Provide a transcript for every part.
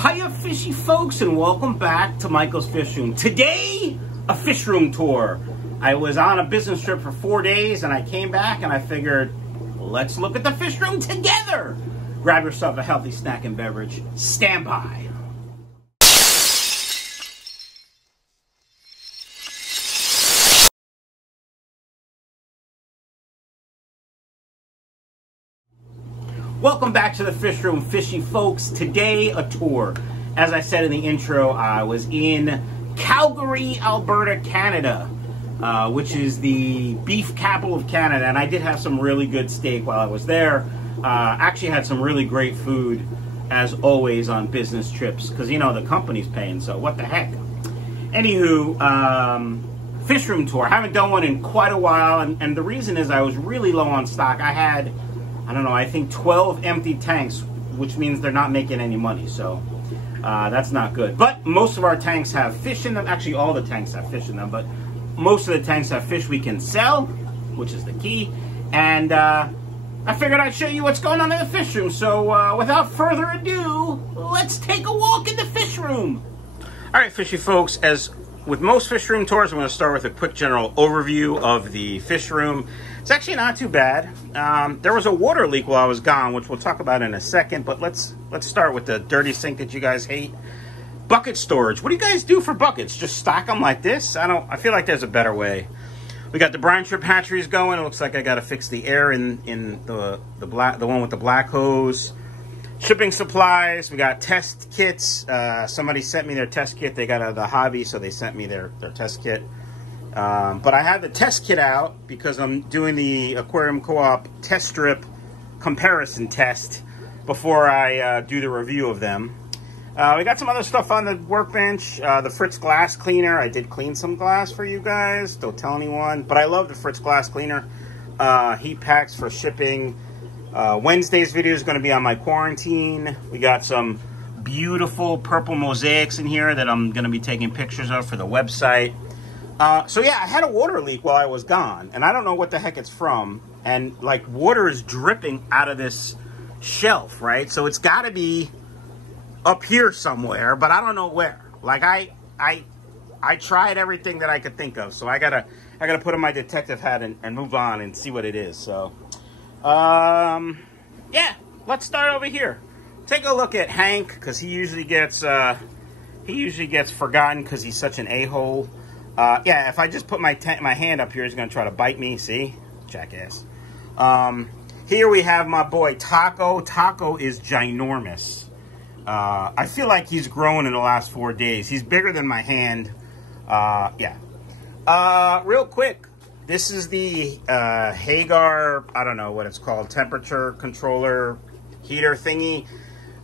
Hiya fishy folks, and welcome back to Michael's Fish Room. Today, a fish room tour. I was on a business trip for 4 days and I came back and I figured, let's look at the fish room together. Grab yourself a healthy snack and beverage. Stand by. Welcome back to the Fish Room, fishy folks. Today, a tour. As I said in the intro, I was in Calgary, Alberta, Canada, which is the beef capital of Canada, and I did have some really good steak while I was there. Actually had some really great food, as always, on business trips, because, you know, the company's paying, so what the heck. Anywho, fish room tour. I haven't done one in quite a while, and the reason is I was really low on stock. I had, I don't know, I think 12 empty tanks, which means they're not making any money, so that's not good. But most of our tanks have fish in them. Actually, all the tanks have fish in them, but most of the tanks have fish we can sell, which is the key. And I figured I'd show you what's going on in the fish room. So without further ado, let's take a walk in the fish room. All right, fishy folks, as with most fish room tours, I'm going to start with a quick general overview of the fish room. It's actually not too bad. There was a water leak while I was gone, which we'll talk about in a second, but let's start with the dirty sink that you guys hate. Bucket storage. What do you guys do for buckets? Just stock them like this? I feel like there's a better way. We got the brine shrimp hatcheries going. It looks like I got to fix the air in the one with the black hose. Shipping supplies. We got test kits. Somebody sent me their test kit. They got out of the hobby, so they sent me their test kit. But I had the test kit out because I'm doing the Aquarium Co Op test strip comparison test before I do the review of them. We got some other stuff on the workbench. The Fritz glass cleaner. I did clean some glass for you guys. Don't tell anyone. But I love the Fritz glass cleaner. Heat packs for shipping. Wednesday's video is going to be on my quarantine. We got some beautiful purple mosaics in here that I'm going to be taking pictures of for the website. So yeah, I had a water leak while I was gone, and I don't know what the heck it's from. And like, water is dripping out of this shelf, right? So it's got to be up here somewhere, but I don't know where. Like, I tried everything that I could think of, so I gotta put on my detective hat and move on and see what it is. So yeah, let's start over here. Take a look at Hank, because he usually gets forgotten because he's such an a-hole. Yeah, if I just put my hand up here, he's gonna try to bite me. See, jackass. Here we have my boy Taco. Taco is ginormous. I feel like he's grown in the last 4 days. He's bigger than my hand. Yeah. Real quick, this is the Hagar, I don't know what it's called, temperature controller heater thingy.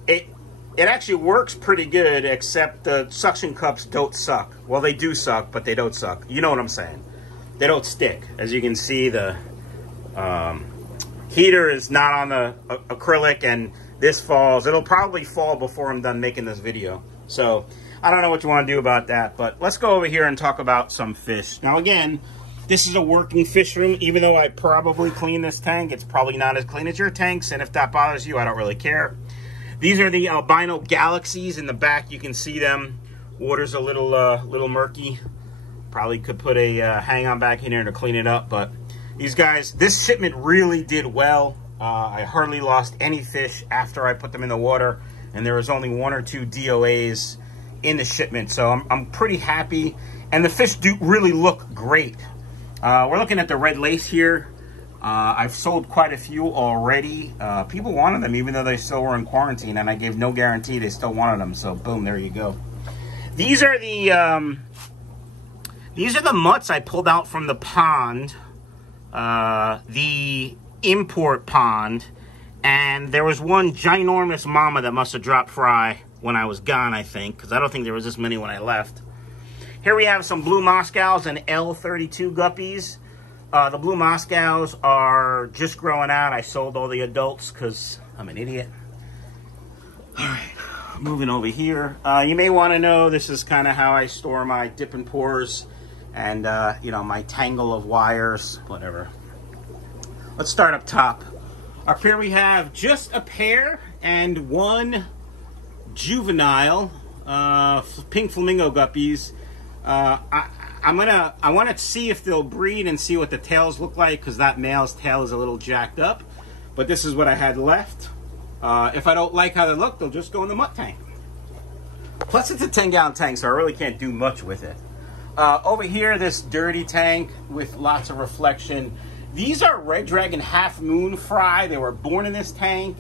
It actually works pretty good, except the suction cups don't suck. Well, they do suck, but they don't suck. You know what I'm saying. They don't stick. As you can see, the heater is not on the acrylic, and this falls. It'll probably fall before I'm done making this video. So I don't know what you want to do about that, but let's go over here and talk about some fish. Now, again, this is a working fish room. Even though I probably clean this tank, it's probably not as clean as your tanks, and if that bothers you, I don't really care. These are the Albino Galaxies. In the back, you can see them. Water's a little murky. Probably could put a hang-on back in here to clean it up, but these guys, this shipment really did well. I hardly lost any fish after I put them in the water, and there was only 1 or 2 DOAs in the shipment, so I'm pretty happy. And the fish do really look great. We're looking at the red lace here. I've sold quite a few already. People wanted them even though they still were in quarantine, and I gave no guarantee they still wanted them. So boom, there you go. These are the mutts I pulled out from the pond, the import pond, and there was one ginormous mama that must have dropped fry when I was gone, I think, because I don't think there was this many when I left. Here we have some blue Moscows and L32 guppies. The blue Moscows are just growing out. I sold all the adults because I'm an idiot. All right, moving over here. You may want to know this is kind of how I store my dip and pours and, you know, my tangle of wires, whatever. Let's start up top. Up here we have just a pair and one juvenile pink flamingo guppies. I want to see if they'll breed and see what the tails look like, because that male's tail is a little jacked up. But this is what I had left. If I don't like how they look, they'll just go in the mutt tank. Plus, it's a 10-gallon tank, so I really can't do much with it. Over here, this dirty tank with lots of reflection. These are Red Dragon Half Moon Fry. They were born in this tank.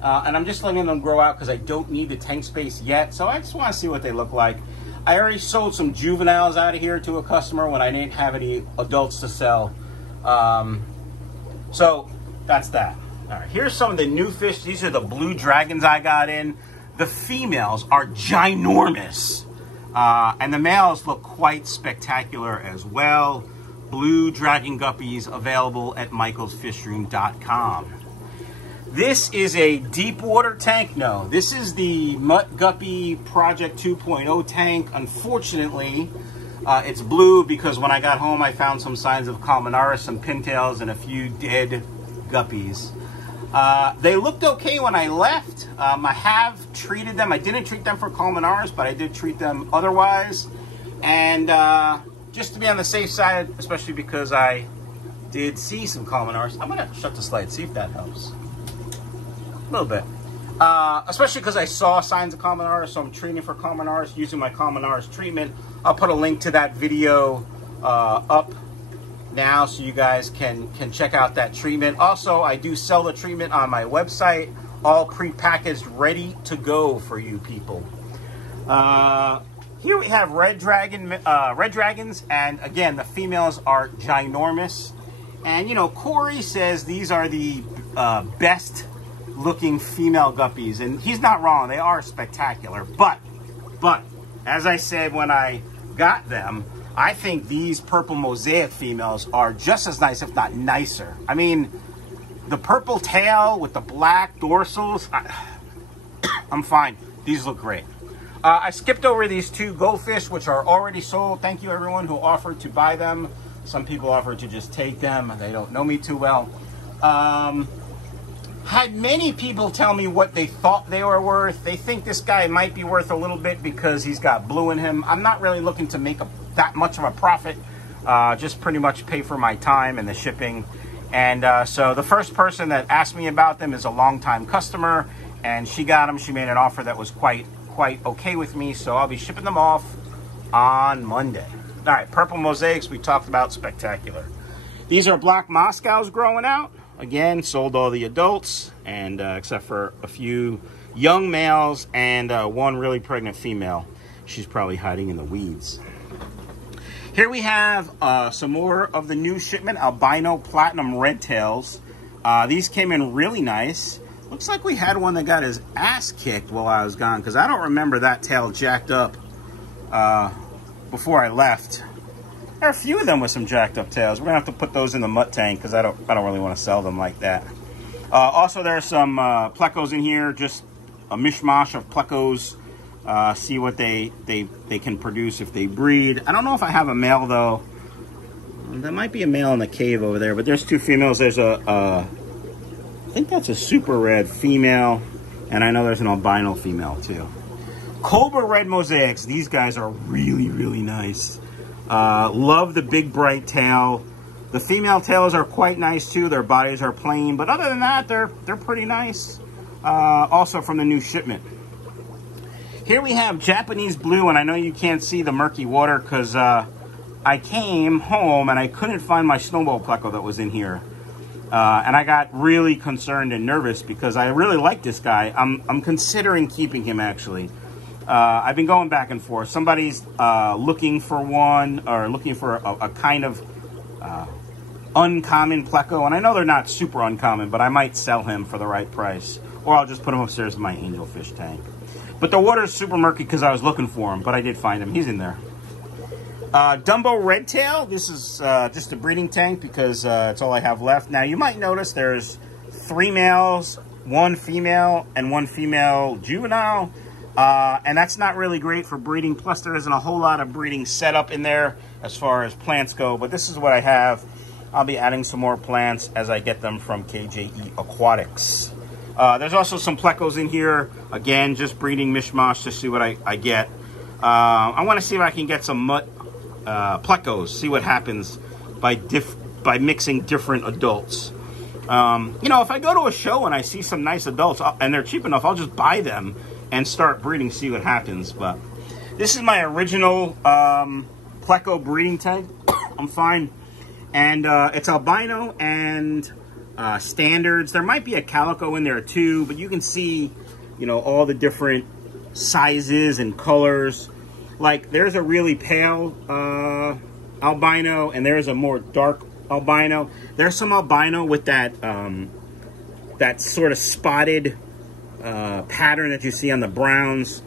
And I'm just letting them grow out because I don't need the tank space yet. So I just want to see what they look like. I already sold some juveniles out of here to a customer when I didn't have any adults to sell. So that's that. All right, here's some of the new fish. These are the blue dragons I got in. The females are ginormous. And the males look quite spectacular as well. Blue dragon guppies available at michaelsfishroom.com. This is a deep water tank. No, this is the Mutt Guppy Project 2.0 tank. Unfortunately, it's blue because when I got home, I found some signs of Colmenaris, some pintails, and a few dead guppies. They looked okay when I left. I have treated them. I didn't treat them for Colmenaris, but I did treat them otherwise. And just to be on the safe side, especially because I did see some Colmenaris. I'm going to shut the slide, see if that helps. A little bit. Especially because I saw signs of Colmenaris, so I'm treating for Colmenaris using my Colmenaris treatment. I'll put a link to that video up now so you guys can check out that treatment. Also, I do sell the treatment on my website, all pre-packaged, ready to go for you people. Here we have red dragons, and again, the females are ginormous. And you know, Corey says these are the best looking female guppies, and he's not wrong. They are spectacular, but as I said when I got them, I think these purple mosaic females are just as nice, if not nicer. I mean, the purple tail with the black dorsals, I'm fine. These look great. I skipped over these two goldfish, which are already sold. Thank you everyone who offered to buy them. Some people offered to just take them. They don't know me too well. Had many people tell me what they thought they were worth. They think this guy might be worth a little bit because he's got blue in him. I'm not really looking to make that much of a profit. Just pretty much pay for my time and the shipping. And so the first person that asked me about them is a longtime customer, and she got them. She made an offer that was quite okay with me, so I'll be shipping them off on Monday. All right, purple mosaics we talked about, spectacular. These are black Moscows growing out. Again, sold all the adults, and except for a few young males and one really pregnant female. She's probably hiding in the weeds. Here we have some more of the new shipment, albino platinum red tails. These came in really nice. Looks like we had one that got his ass kicked while I was gone, because I don't remember that tail jacked up before I left. There are a few of them with some jacked up tails. We're gonna have to put those in the mutt tank because I don't really want to sell them like that. Also, there's some Plecos in here, just a mishmash of Plecos. See what they can produce if they breed. I don't know if I have a male though. There might be a male in the cave over there, but there's two females. There's I think that's a super red female, and I know there's an albino female too. Cobra Red Mosaics. These guys are really nice. Love the big bright tail. The female tails are quite nice too. Their bodies are plain, but other than that, they're pretty nice. Also from the new shipment. Here we have Japanese blue, and I know you can't see the murky water because I came home and I couldn't find my snowball pleco that was in here. And I got really concerned and nervous because I really like this guy. I'm considering keeping him actually. I've been going back and forth. Somebody's looking for one, or looking for a kind of uncommon pleco, and I know they're not super uncommon, but I might sell him for the right price, or I'll just put him upstairs in my angelfish tank. But the water is super murky because I was looking for him, but I did find him. He's in there. Dumbo Redtail. This is just a breeding tank because it's all I have left. Now, you might notice there's 3 males, 1 female, and 1 female juvenile. And that's not really great for breeding. Plus, there isn't a whole lot of breeding setup in there as far as plants go. But this is what I have. I'll be adding some more plants as I get them from KJE Aquatics. There's also some Plecos in here. Again, just breeding mishmash to see what I get. I want to see if I can get some mutt Plecos, see what happens by mixing different adults. You know, if I go to a show and I see some nice adults and they're cheap enough, I'll just buy them and start breeding, see what happens. But this is my original Pleco breeding tank. I'm fine. And it's albino and standards. There might be a calico in there too, but you can see, you know, all the different sizes and colors. Like, there's a really pale albino and there's a more dark albino. There's some albino with that that sort of spotted pattern that you see on the browns.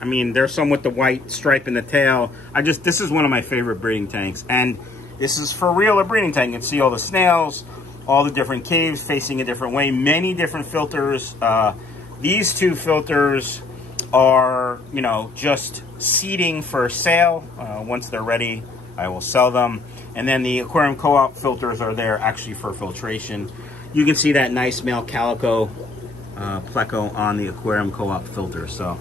I mean, there's some with the white stripe in the tail. This is one of my favorite breeding tanks, and this is for real a breeding tank. You can see all the snails, all the different caves facing a different way, many different filters. These two filters are, you know, just seeding for sale. Once they're ready, I will sell them. And then the Aquarium Co Op filters are there actually for filtration. You can see that nice male Calico Pleco on the Aquarium Co Op filter. So,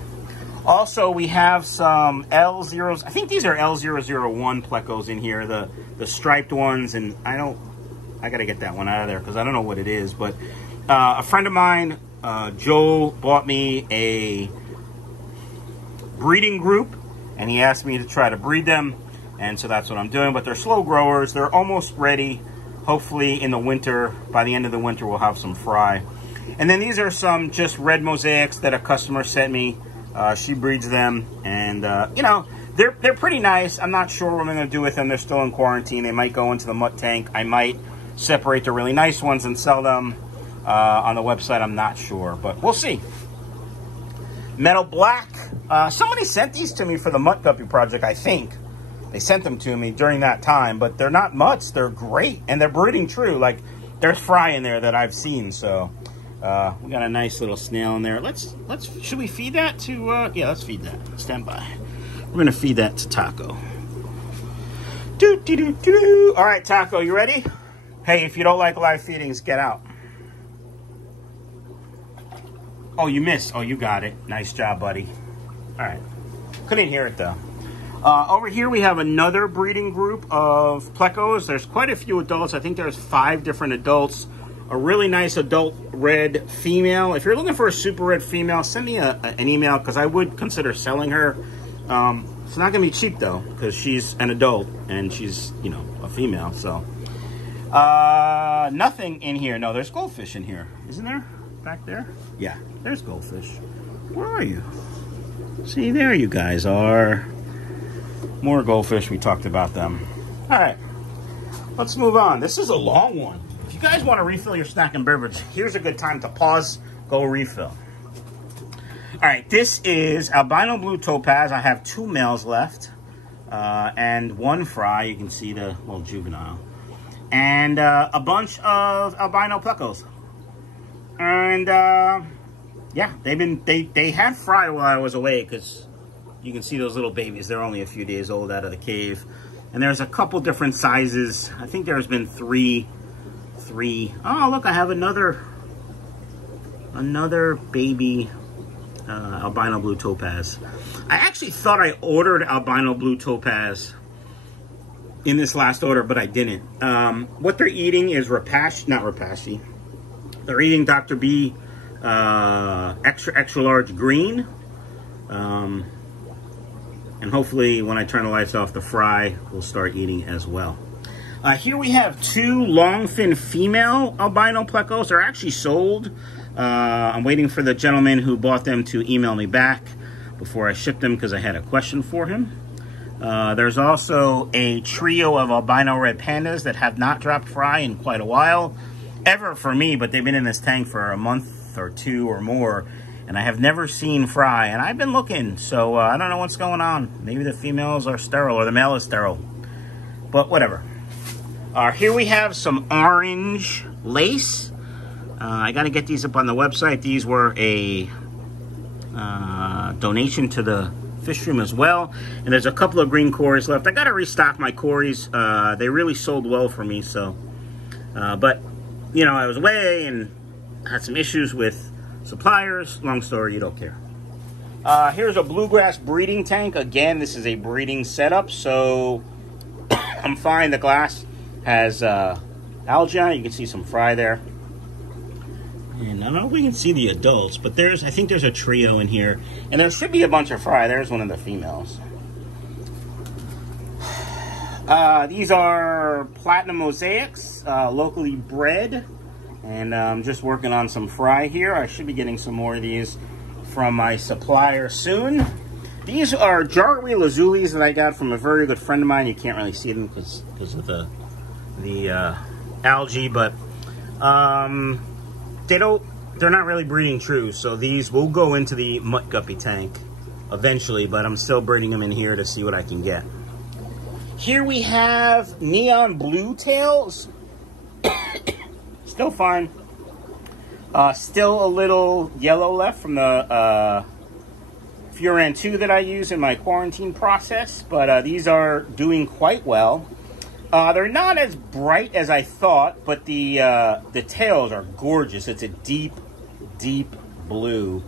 also we have some L0s. I think these are L001 Plecos in here, the striped ones. And I gotta get that one out of there because I don't know what it is. But a friend of mine, Joel, bought me a breeding group, and he asked me to try to breed them. And so that's what I'm doing. But they're slow growers. They're almost ready. Hopefully in the winter, by the end of the winter, we'll have some fry. And then these are some just red mosaics that a customer sent me. She breeds them, and you know, they're pretty nice. I'm not sure what I'm going to do with them. They're still in quarantine. They might go into the mutt tank. I might separate the really nice ones and sell them on the website. I'm not sure, but we'll see. Metal black. Somebody sent these to me for the mutt guppy project, I think. They sent them to me during that time, but they're not mutts. They're great, and they're breeding true. Like, there's fry in there that I've seen, so we got a nice little snail in there. Should we feed that to, yeah, let's feed that. Stand by. We're going to feed that to Taco. All right, Taco, you ready? Hey, if you don't like live feedings, get out. Oh, you missed. Oh, you got it. Nice job, buddy. All right. Couldn't hear it, though. Over here, we have another breeding group of Plecos. There's quite a few adults. I think there's 5 different adults. A really nice adult red female. If you're looking for a super red female, send me an email, because I would consider selling her. It's not going to be cheap, though, because she's an adult and she's, you know, a female. So, nothing in here. No, there's goldfish in here. Isn't there? Back there? Yeah, there's goldfish. Where are you? See, there you guys are. More goldfish. We talked about them. All right, let's move on. This is a long one. If you guys want to refill your snack and beverage, here's a good time to pause, go refill. All right, this is albino blue topaz. I have 2 males left and 1 fry. You can see the little juvenile. And a bunch of albino plecos. And yeah, they had fry while I was away, because you can see those little babies. They're only a few days old out of the cave. And there's a couple different sizes. I think there's been three. Oh, look, I have another baby albino blue topaz. I actually thought I ordered albino blue topaz in this last order, but I didn't. What they're eating is not rapashi. They're eating Dr. B extra large green. And hopefully when I turn the lights off, the fry will start eating as well. Here we have 2 longfin female albino plecos. They're actually sold. I'm waiting for the gentleman who bought them to email me back before I ship them, because I had a question for him. There's also a trio of albino red pandas that have not dropped fry in quite a while. Ever for me, but they've been in this tank for a month or 2 or more, and I have never seen fry, and I've been looking, so I don't know what's going on. Maybe the females are sterile, or the male is sterile, but whatever. Here we have some orange lace. I got to get these up on the website. These were a donation to the fish room as well. And there's a couple of green cories left. I got to restock my cories. They really sold well for me. So, but, you know, I was away and had some issues with suppliers. Long story, you don't care. Here's a bluegrass breeding tank. Again, this is a breeding setup, so I'm fine. The glass has algae on it. You can see some fry there. And I don't know if we can see the adults, but I think there's a trio in here. And there should be a bunch of fry. There's one of the females. These are Platinum Mosaics, locally bred. And I'm just working on some fry here. I should be getting some more of these from my supplier soon. These are jarry lazulis that I got from a very good friend of mine. You can't really see them because of the algae, but they're not really breeding true, so these will go into the mutt guppy tank eventually, but I'm still breeding them in here to see what I can get. Here we have neon blue tails. Still fine. Still a little yellow left from the Furan 2 that I use in my quarantine process, but these are doing quite well. They're not as bright as I thought, but the tails are gorgeous. It's a deep, deep blue.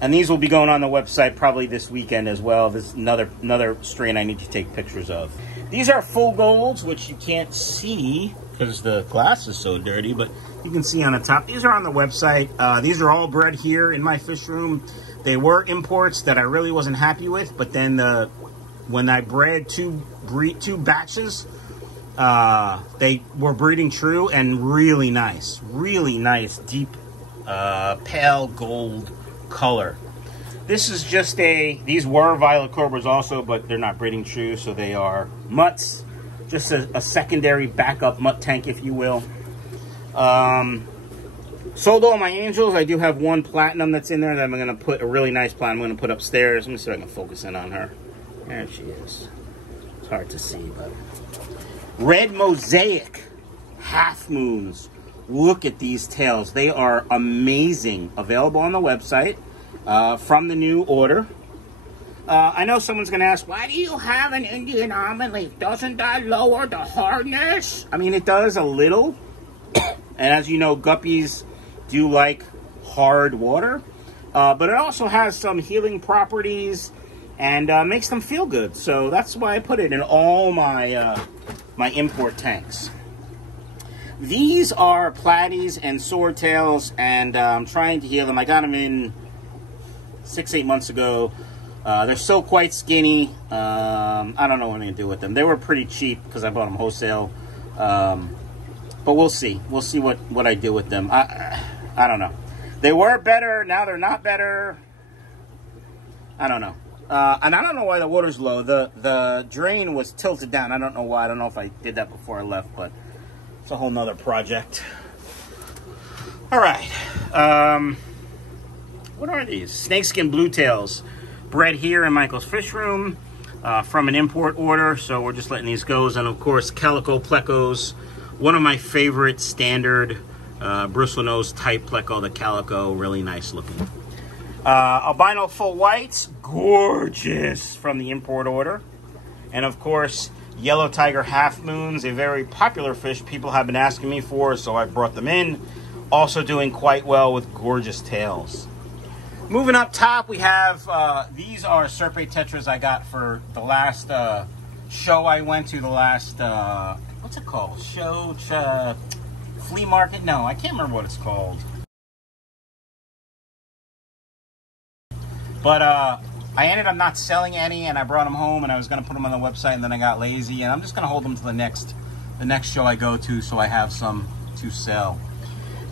And these will be going on the website probably this weekend as well. This is another strain I need to take pictures of. These are full golds, which you can't see because the glass is so dirty, but you can see on the top. These are on the website. These are all bred here in my fish room. They were imports that I really wasn't happy with, but then when I bred two batches, they were breeding true and really nice, deep pale gold color. This is just these were violet cobras also, but they're not breeding true, so they are mutts. Just a secondary backup mutt tank, if you will. Sold all my angels. I do have one platinum that's in there that I'm going to put, a really nice platinum I'm going to put upstairs. Let me see if I can focus in on her. There she is. It's hard to see, but red mosaic half moons. Look at these tails. They are amazing. Available on the website from the new order. I know someone's going to ask, why do you have an Indian almond leaf? Doesn't that lower the hardness? I mean, it does a little. And as you know, guppies do like hard water. But it also has some healing properties and makes them feel good. So that's why I put it in all my my import tanks. These are Platies and Swordtails, and I'm trying to heal them. I got them in 6-8 months ago. They're still quite skinny. I don't know what I'm going to do with them. They were pretty cheap because I bought them wholesale. But we'll see. We'll see what I do with them. I don't know. They were better. Now they're not better. I don't know. And I don't know why the water's low. The drain was tilted down. I don't know why. I don't know if I did that before I left, but it's a whole nother project. All right. What are these? Snakeskin blue tails. Bred here in Michael's fish room from an import order. So we're just letting these go. And of course, Calico Plecos. One of my favorite standard bristle nose type Pleco, the Calico. Really nice looking. Albino full whites, gorgeous from the import order. And of course, yellow tiger half moons, a very popular fish people have been asking me for, so I brought them in. Also doing quite well with gorgeous tails. Moving up top, we have, these are Serpe Tetras I got for the last show I went to, the last, what's it called? Flea market? No, I can't remember what it's called. But I ended up not selling any, and I brought them home, and I was going to put them on the website, and then I got lazy, and I'm just going to hold them to the next show I go to, so I have some to sell.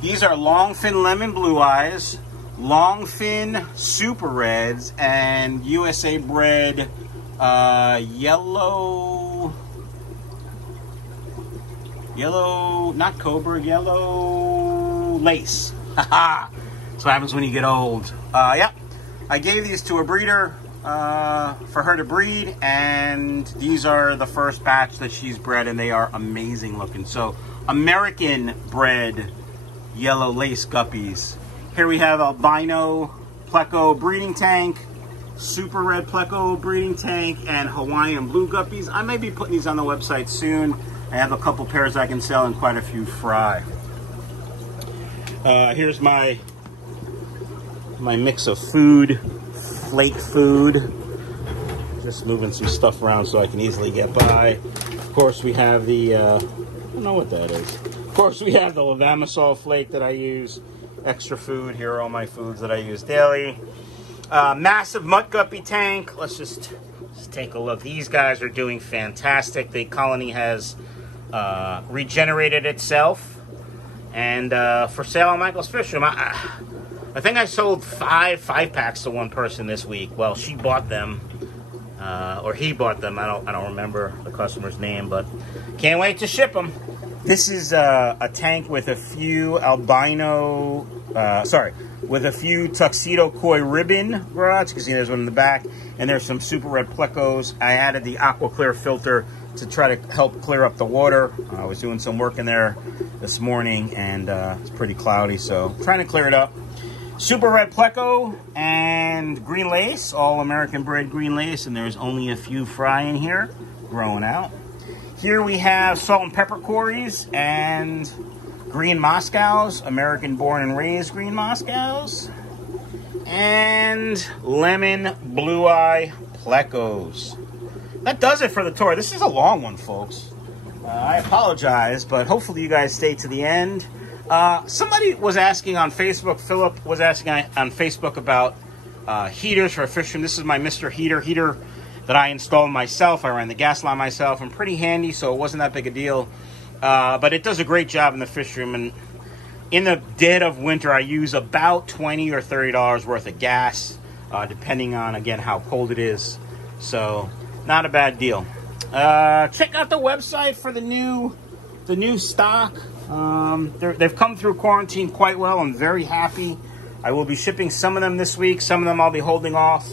These are longfin lemon blue eyes, longfin super reds, and USA bred yellow, not cobra, yellow lace. Haha. That's what happens when you get old. Yep. I gave these to a breeder for her to breed, and these are the first batch that she's bred, and they are amazing looking. So, American bred yellow lace guppies. Here we have Albino Pleco breeding tank, Super Red Pleco breeding tank, and Hawaiian blue guppies. I may be putting these on the website soon. I have a couple pairs I can sell and quite a few fry. Here's my mix of food, flake food. Just moving some stuff around so I can easily get by. Of course, we have the, I don't know what that is. Of course, we have the Levamisol flake that I use. Extra food. Here are all my foods that I use daily. Massive mutt guppy tank. Let's just take a look. These guys are doing fantastic. The colony has regenerated itself. And for sale on Michael's Fish Room. I think I sold five packs to one person this week. Well, she bought them. Or he bought them. I don't remember the customer's name, but can't wait to ship them. This is a tank with a few albino, with a few Tuxedo koi ribbon rods. You can see there's one in the back, and there's some super red plecos. I added the aqua clear filter to try to help clear up the water. I was doing some work in there this morning, and it's pretty cloudy, so trying to clear it up. Super red pleco and green lace, all American bred green lace, and there's only a few fry in here growing out. Here we have salt and pepper cories and green Moscows, American born and raised green Moscows, and lemon blue eye plecos. That does it for the tour. This is a long one, folks. I apologize, but hopefully you guys stay to the end. Somebody was asking on Facebook, Philip was asking on Facebook about heaters for a fish room. This is my Mr. Heater that I installed myself. I ran the gas line myself, and pretty handy, so it wasn't that big a deal. But it does a great job in the fish room, and in the dead of winter, I use about $20 or $30 worth of gas, depending on, again, how cold it is. So, not a bad deal. Check out the website for the new stock. They've come through quarantine quite well. I'm very happy. I will be shipping some of them this week. Some of them I'll be holding off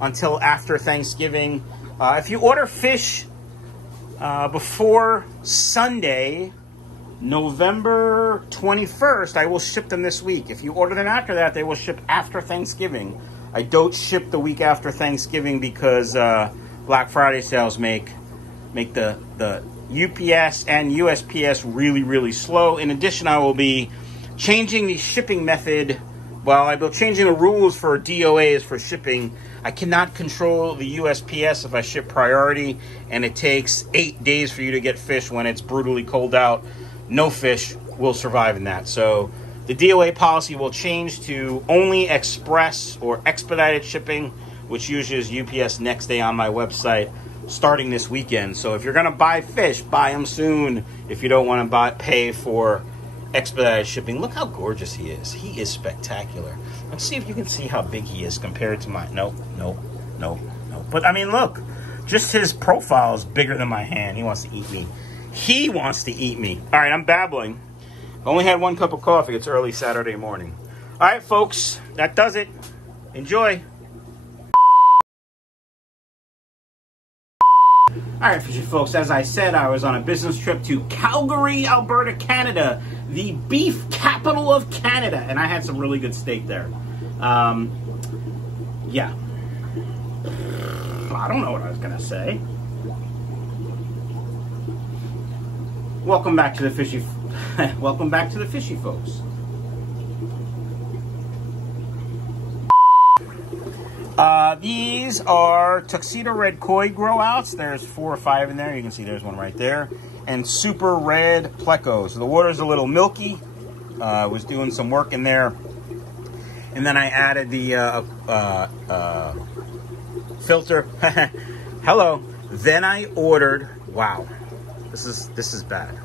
until after Thanksgiving. If you order fish before Sunday, November 21st, I will ship them this week. If you order them after that, they will ship after Thanksgiving. I don't ship the week after Thanksgiving because Black Friday sales make the UPS and USPS really, really slow. In addition, I will be changing the shipping method. Well, I will be changing the rules for DOAs for shipping. I cannot control the USPS if I ship priority, and it takes 8 days for you to get fish when it's brutally cold out. No fish will survive in that. So the DOA policy will change to only express or expedited shipping, which usually is UPS next day on my website, starting this weekend. So if you're going to buy fish, buy them soon if you don't want to pay for expedited shipping. Look how gorgeous he is. He is spectacular. Let's see if you can see how big he is compared to my... Nope. But, I mean, look. Just his profile is bigger than my hand. He wants to eat me. He wants to eat me. All right, I'm babbling. I only had 1 cup of coffee. It's early Saturday morning. All right, folks. That does it. Enjoy. All right, fishy folks, as I said, I was on a business trip to Calgary, Alberta, Canada, the beef capital of Canada, and I had some really good steak there. Yeah. I don't know what I was going to say. Welcome back to the fishy... Welcome back to the fishy folks. These are Tuxedo Red Koi grow-outs. There's 4 or 5 in there. You can see there's one right there. And Super Red Plecos. So the water's a little milky. Was doing some work in there. And then I added the filter. Hello. Then I ordered... Wow. This is bad.